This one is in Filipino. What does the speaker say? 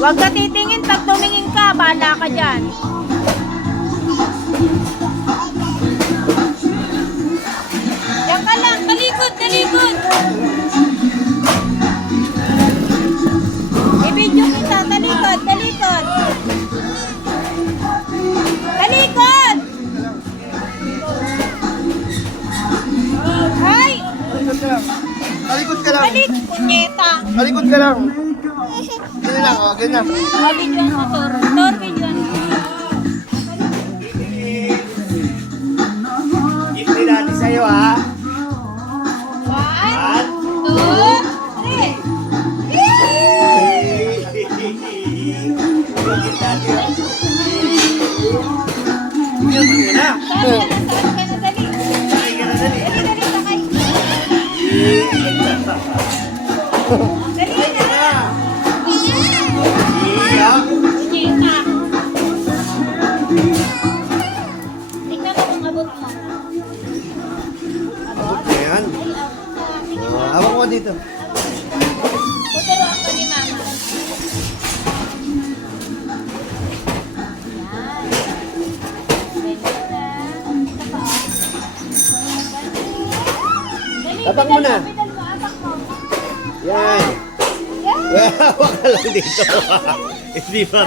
Huwag ka titingin. Pag tumingin ka, bahala ka dyan. Yan ka lang. Talikod, talikod. I-video kita. Talikod, talikod. Talikod! Ay! Talikod ka lang. Balik! Punyeta! Talikod ka lang. Ganyan lang, oh, ganyan. Videoan mo, Tor. Tor, videoan mo. Ipin natin sa'yo, ha? 1, 2, 3. Yan mo na. Saan ka na? Dali. Sakay ka na, dali. Dali, dali, sakay. Dali na. Iya. Punyeta. Tingnan mo kung abot mo. Abot? Ayan. Ay, abot na. Tingnan mo. Hawak mo dito. Tuturuan ka ni Mama. Yan. Ganyan na. Isa pa, oh. Dali, Tapak mo na. pedal mo, apak mo. Yan. Yan. Hawak ka lang dito. Hindi pa